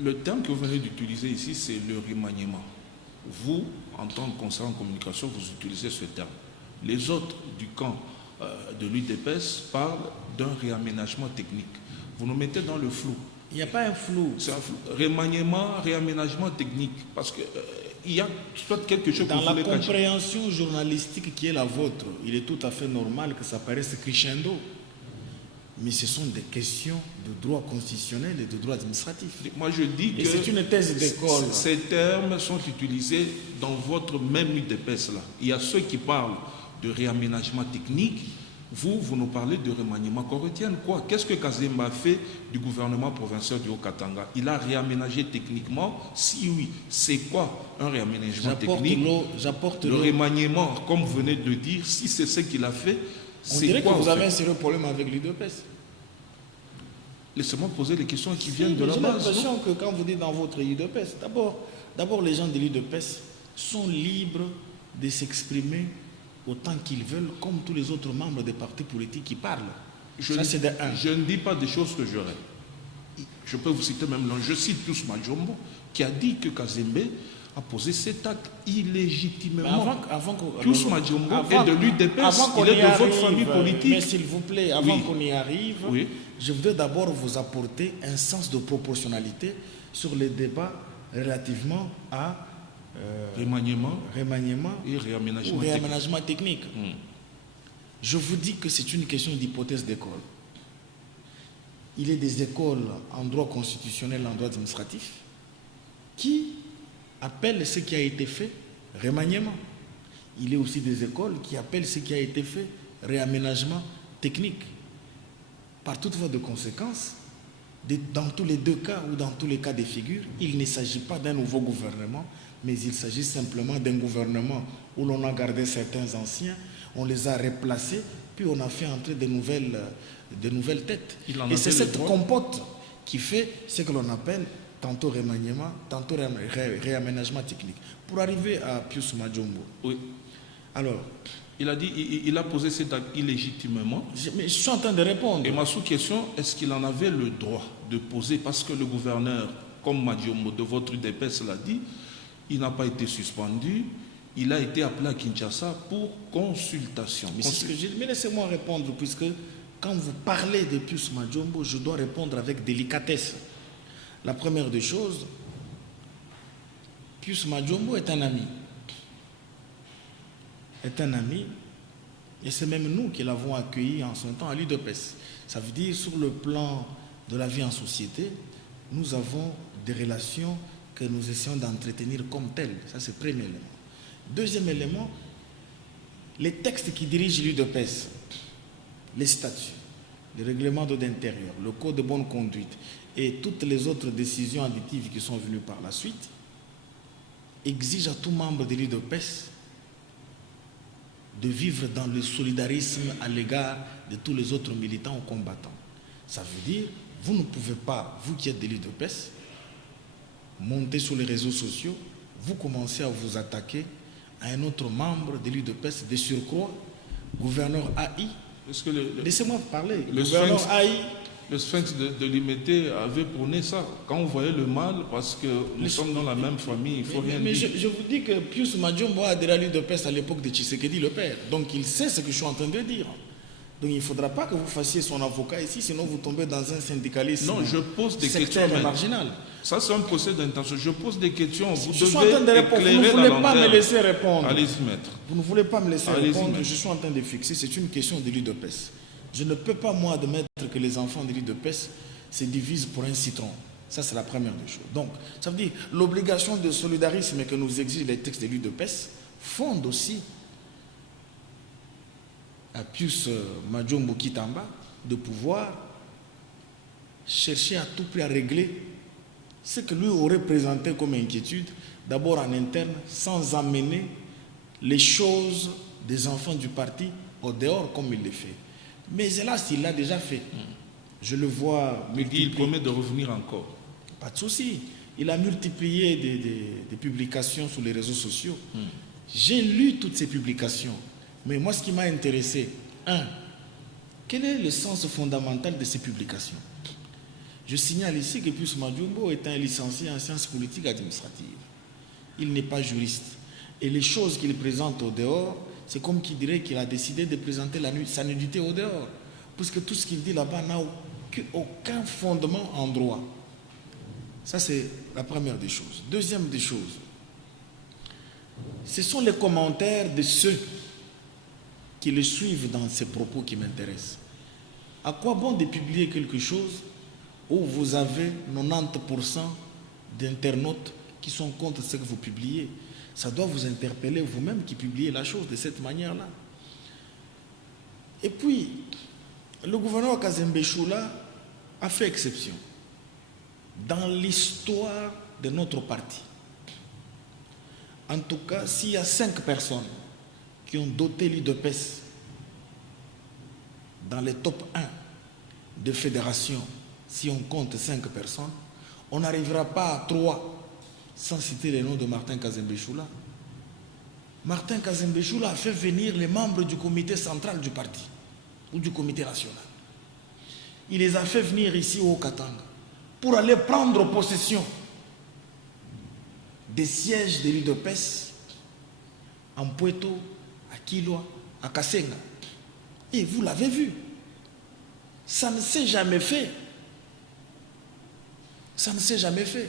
Le terme que vous venez d'utiliser ici, c'est le remaniement. Vous, en tant que conseiller en communication, vous utilisez ce terme. Les autres du camp de l'UDPS parlent d'un réaménagement technique. Vous nous mettez dans le flou. Il n'y a pas un flou. C'est un flou. Remaniement, réaménagement technique. Parce que il y a soit quelque chose que vous voulez cacher. Dans la compréhension journalistique qui est la vôtre, il est tout à fait normal que ça paraisse crescendo. Mais ce sont des questions de droit constitutionnel et de droit administratif. Moi, je dis que c'est une thèse d'école. Ces termes sont utilisés dans votre même UDPS là. Il y a ceux qui parlent de réaménagement technique. Vous nous parlez de remaniement. Qu'on retienne quoi? Qu'est-ce que Kazemba a fait du gouvernement provincial du Haut-Katanga? Il a réaménagé techniquement? Si oui, c'est quoi un réaménagement technique? Le remaniement, comme vous venez de le dire, si c'est ce qu'il a fait, on dirait que vous avez un sérieux problème avec l'UDPS. Laissez-moi poser les questions qui viennent de la base. J'ai l'impression que quand vous dites dans votre UDPS, d'abord les gens de l'UDPS sont libres de s'exprimer autant qu'ils veulent, comme tous les autres membres des partis politiques qui parlent. Je ne dis pas des choses que j'aurais. Je peux vous citer même l'un. Je cite Pius Majombo, qui a dit que Kazembe a posé cet acte illégitimement. Pius Majombo est de l'UDPS, il est de votre famille politique. Mais s'il vous plaît, avant qu'on y arrive, je voudrais d'abord vous apporter un sens de proportionnalité sur les débats relativement à remaniement et réaménagement technique. Je vous dis que c'est une question d'hypothèse d'école. Il y a des écoles en droit constitutionnel, en droit administratif, qui appellent ce qui a été fait remaniement. Il y a aussi des écoles qui appellent ce qui a été fait réaménagement technique. Par toute voie de conséquence, dans tous les deux cas ou dans tous les cas de figure, il ne s'agit pas d'un nouveau gouvernement, mais il s'agit simplement d'un gouvernement où l'on a gardé certains anciens, on les a replacés, puis on a fait entrer de nouvelles têtes. Et c'est cette compote qui fait ce que l'on appelle tantôt remaniement, tantôt réaménagement technique. Pour arriver à Pius Majombo. Oui. Alors, il a dit, il a posé cet acte illégitimement. Mais je suis en train de répondre. Et ma sous-question, est-ce qu'il en avait le droit de poser, parce que le gouverneur, comme Majombo de votre UDPS l'a dit, il n'a pas été suspendu, il a été appelé à Kinshasa pour consultation. Mais laissez-moi répondre, puisque quand vous parlez de Pius Majombo, je dois répondre avec délicatesse. La première des choses, Pius Majombo est un ami. Et c'est même nous qui l'avons accueilli en son temps à l'UDPS. Ça veut dire, sur le plan de la vie en société, nous avons des relations que nous essayons d'entretenir comme telles. Ça, c'est le premier élément. Deuxième élément, les textes qui dirigent l'UDPS, les statuts, le règlement d'ordre intérieur, le code de bonne conduite et toutes les autres décisions additives qui sont venues par la suite, exigent à tout membre de l'UDPS de vivre dans le solidarisme à l'égard de tous les autres militants ou combattants. Ça veut dire, vous ne pouvez pas, vous qui êtes de l'UDPS, monter sur les réseaux sociaux, vous commencez à vous attaquer à un autre membre de l'UDPS de surcroît, gouverneur AI. Laissez-moi parler. Le gouverneur AI. Le sphinx de Limité avait prôné ça. Quand on voyait le mal, parce que nous sommes dans la même famille, il ne faut rien dire. Mais je vous dis que Pius Majombo a adhéré à l'UDPS à l'époque de Tshisekedi le père. Donc il sait ce que je suis en train de dire. Donc il ne faudra pas que vous fassiez son avocat ici, sinon vous tombez dans un syndicalisme. Non, je pose des questions marginal. Ça, c'est un procès d'intention. Je pose des questions. Vous je suis en train de répondre. Vous ne voulez pas me laisser répondre. Allez-y, maître. Vous ne voulez pas me laisser répondre. Je suis en train de fixer. C'est une question de l'UDPS. Je ne peux pas, moi, admettre que les enfants de l'UDPS se divisent pour un citron. Ça, c'est la première des choses. Donc, ça veut dire l'obligation de solidarisme que nous exigent les textes de l'UDPS fonde aussi à Pius Majombo Kitamba de pouvoir chercher à tout prix à régler ce que lui aurait présenté comme inquiétude, d'abord en interne, sans amener les choses des enfants du parti au dehors comme il le fait. Mais hélas, il l'a déjà fait. Je le vois. Mais il promet de revenir encore. Pas de souci. Il a multiplié des publications sur les réseaux sociaux. J'ai lu toutes ces publications. Mais moi, ce qui m'a intéressé, quel est le sens fondamental de ces publications? Je signale ici que Pius Madjumbo est un licencié en sciences politiques administratives. Il n'est pas juriste. Et les choses qu'il présente au dehors, c'est comme qui dirait qu'il a décidé de présenter sa nudité au dehors. Puisque tout ce qu'il dit là-bas n'a aucun fondement en droit. Ça, c'est la première des choses. Deuxième des choses, ce sont les commentaires de ceux qui le suivent dans ces propos qui m'intéressent. À quoi bon de publier quelque chose où vous avez 90% d'internautes qui sont contre ce que vous publiez? Ça doit vous interpeller vous-même qui publiez la chose de cette manière-là. Et puis, le gouverneur Kazembe Choula a fait exception dans l'histoire de notre parti. En tout cas, s'il y a 5 personnes qui ont doté l'UDPS dans les top 1 de fédération, si on compte 5 personnes, on n'arrivera pas à 3 sans citer le nom de Martin Kazembe Choula. Martin Kazembe Choula a fait venir les membres du comité central du parti ou du comité national. Il les a fait venir ici au Katanga pour aller prendre possession des sièges de l'UDPS en Poeto, à Kilwa, à Kasenga. Et vous l'avez vu. Ça ne s'est jamais fait. Ça ne s'est jamais fait.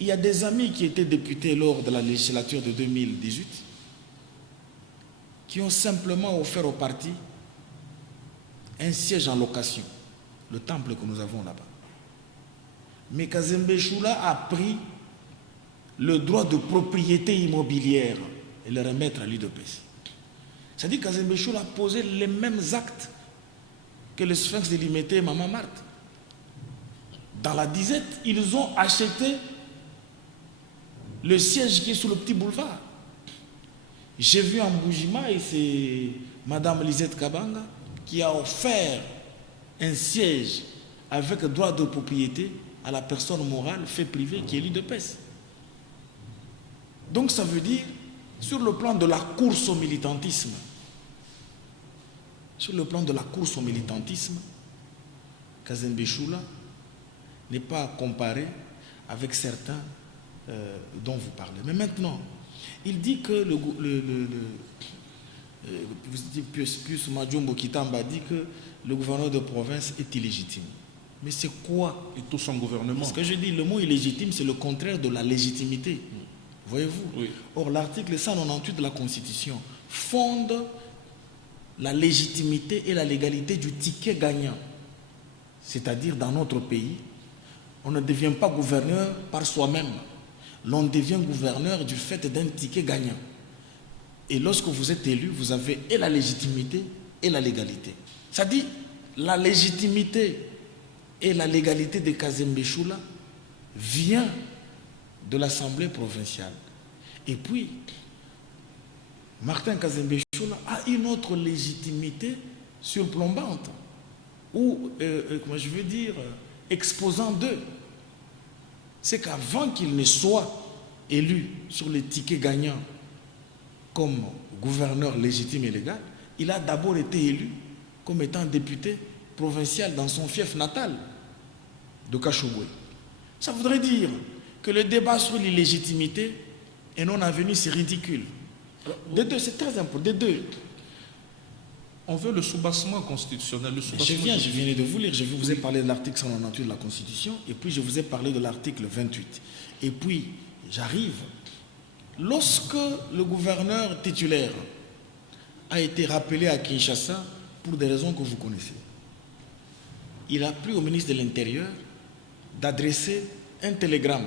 Il y a des amis qui étaient députés lors de la législature de 2018 qui ont simplement offert au parti un siège en location, le temple que nous avons là-bas. Mais Kazembe Choula a pris le droit de propriété immobilière et le remettre à l'UDPS. C'est-à-dire que Kazembe Choula a posé les mêmes actes que le Sphinx de Limité et Maman Marthe. Dans la disette, ils ont acheté le siège qui est sur le petit boulevard. J'ai vu en Boujima, et c'est Madame Lisette Kabanga qui a offert un siège avec droit de propriété à la personne morale fait privée qui est l'UDPS. Donc ça veut dire, sur le plan de la course au militantisme, Kazembe Choula n'est pas comparé avec certains dont vous parlez. Mais maintenant, il dit que Pius Madjumbo Kitamba dit que le gouverneur de province est illégitime. Mais c'est quoi? Et tout son gouvernement. Parce que je dis, le mot illégitime, c'est le contraire de la légitimité. Voyez-vous? Oui. Or, l'article 198 de la Constitution fonde la légitimité et la légalité du ticket gagnant. C'est-à-dire, dans notre pays, on ne devient pas gouverneur par soi-même. L'on devient gouverneur du fait d'un ticket gagnant. Et lorsque vous êtes élu, vous avez et la légitimité et la légalité. Ça dit, la légitimité et la légalité de Kazembe Choula vient de l'Assemblée provinciale. Et puis, Martin Kazembe Choula a une autre légitimité surplombante, ou, comment je veux dire, exposant d'eux. C'est qu'avant qu'il ne soit élu sur les tickets gagnants comme gouverneur légitime et légal, il a d'abord été élu comme étant député provincial dans son fief natal de Kachoboué. Ça voudrait dire que le débat sur l'illégitimité et non avenu, c'est ridicule. Des deux, c'est très important. Des deux. On veut le soubassement constitutionnel. Je viens de vous lire, je vous ai parlé de l'article 198 de la Constitution, et puis je vous ai parlé de l'article 28. Et puis, j'arrive. Lorsque le gouverneur titulaire a été rappelé à Kinshasa, pour des raisons que vous connaissez, il a pris au ministre de l'Intérieur d'adresser un télégramme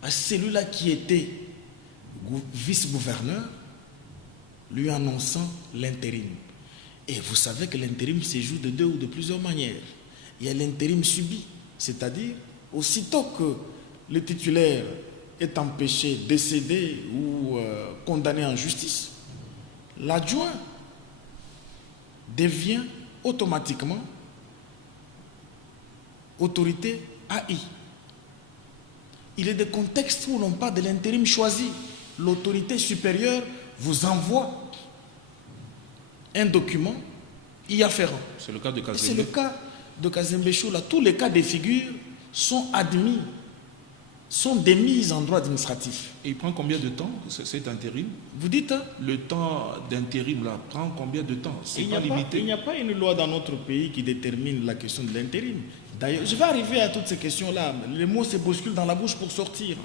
à celui-là qui était vice-gouverneur, lui annonçant l'intérim. Et vous savez que l'intérim se joue de deux ou de plusieurs manières. Il y a l'intérim subi, c'est-à-dire aussitôt que le titulaire est empêché, décédé ou condamné en justice, l'adjoint devient automatiquement autorité AI. Il est des contextes où l'on parle de l'intérim choisi. L'autorité supérieure vous envoie un document y afférent. C'est le cas de Kazembe. C'est le cas de Kazembe Choula, tous les cas de figure sont admis, sont démis en droit administratif. Et il prend combien de temps cet intérim? Vous dites? Le temps d'intérim là prend combien de temps? C'est pas limité. Il n'y a pas une loi dans notre pays qui détermine la question de l'intérim. D'ailleurs, je vais arriver à toutes ces questions-là. Les mots se bousculent dans la bouche pour sortir.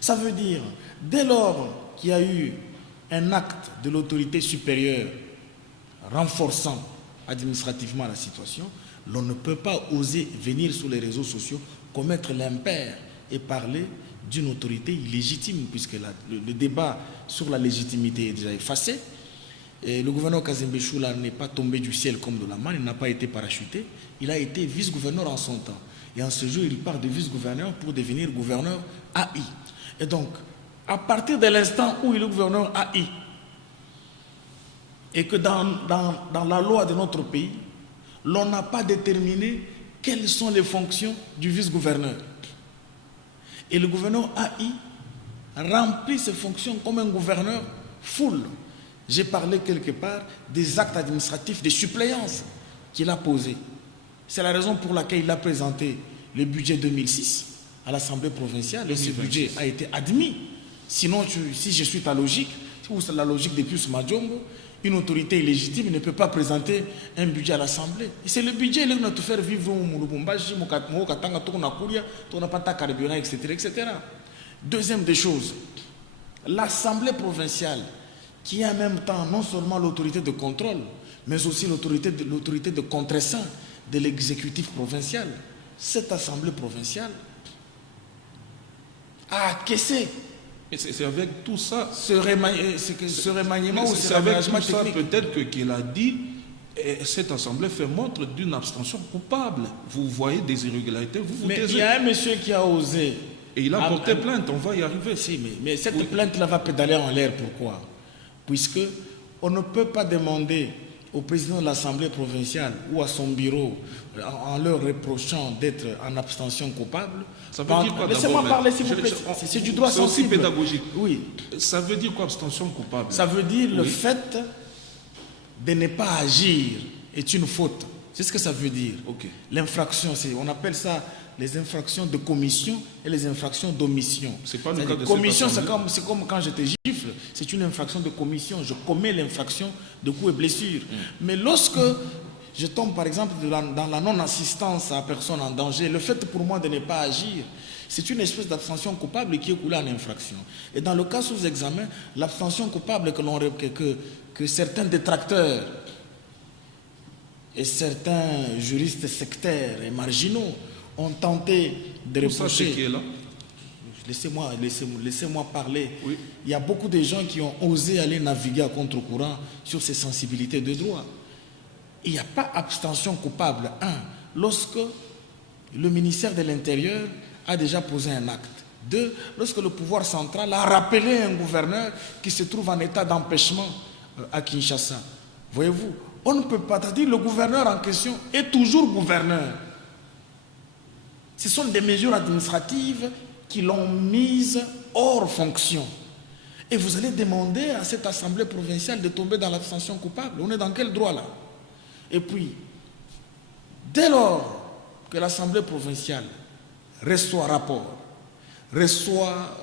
Ça veut dire, dès lors qu'il y a eu un acte de l'autorité supérieure renforçant administrativement la situation, l'on ne peut pas oser venir sur les réseaux sociaux, commettre l'impair et parler d'une autorité illégitime, puisque le débat sur la légitimité est déjà effacé. Et le gouverneur Kazembe Choula n'est pas tombé du ciel comme de la manne, il n'a pas été parachuté, il a été vice-gouverneur en son temps. Et en ce jour, il part de vice-gouverneur pour devenir gouverneur AI. Et donc, à partir de l'instant où il est gouverneur AI, et que dans la loi de notre pays, l'on n'a pas déterminé quelles sont les fonctions du vice-gouverneur. Et le gouverneur AI remplit ses fonctions comme un gouverneur full. J'ai parlé quelque part des actes administratifs de suppléance qu'il a posés. C'est la raison pour laquelle il a présenté le budget 2006 à l'Assemblée provinciale et ce budget a été admis. Sinon, si je suis ta logique, ou c'est la logique de Pius Madjombo, une autorité illégitime ne peut pas présenter un budget à l'Assemblée. Et c'est le budget qui va te faire vivre au Mulubumbashi, etc. Deuxième des choses, l'Assemblée provinciale, qui est en même temps non seulement l'autorité de contrôle, mais aussi l'autorité de contre-saint de l'exécutif provincial. Cette Assemblée provinciale a acquiescé. C'est avec tout ça, ce remaniement ou ce aménagement technique. Peut-être qu'il a dit, cette Assemblée fait montre d'une abstention coupable. Vous voyez des irrégularités, vous mais taisez. Il y a un monsieur qui a osé. Et il a porté plainte, on va y arriver. Si, mais cette plainte-là va pédaler en l'air. Pourquoi? Puisque on ne peut pas demander au président de l'Assemblée provinciale ou à son bureau, en leur reprochant d'être en abstention coupable. Ça veut dire quoi? Laissez-moi parler, s'il vous plaît. C'est du droit sensible. C'est aussi pédagogique. Oui. Ça veut dire quoi, abstention coupable? Ça veut dire le fait de ne pas agir est une faute. C'est ce que ça veut dire. Okay. L'infraction, on appelle ça les infractions de commission et les infractions d'omission. C'est pas le cas de commission, c'est comme quand je te gifle, c'est une infraction de commission. Je commets l'infraction de coups et blessures. Mais lorsque je tombe, par exemple, dans la non-assistance à personne en danger, le fait pour moi de ne pas agir, c'est une espèce d'abstention coupable qui est coulée en infraction. Et dans le cas sous examen, l'abstention coupable que certains détracteurs et certains juristes sectaires et marginaux ont tenté de reprocher. Ça, qui est là. Laissez-moi parler. Oui. Il y a beaucoup de gens qui ont osé aller naviguer à contre-courant sur ces sensibilités de droit. Il n'y a pas abstention coupable. Lorsque le ministère de l'Intérieur a déjà posé un acte. 2, lorsque le pouvoir central a rappelé un gouverneur qui se trouve en état d'empêchement à Kinshasa. Voyez-vous, on ne peut pas dire le gouverneur en question est toujours gouverneur. Ce sont des mesures administratives qui l'ont mise hors fonction. Et vous allez demander à cette Assemblée provinciale de tomber dans l'abstention coupable. On est dans quel droit là? Et puis, dès lors que l'Assemblée provinciale reçoit rapport, reçoit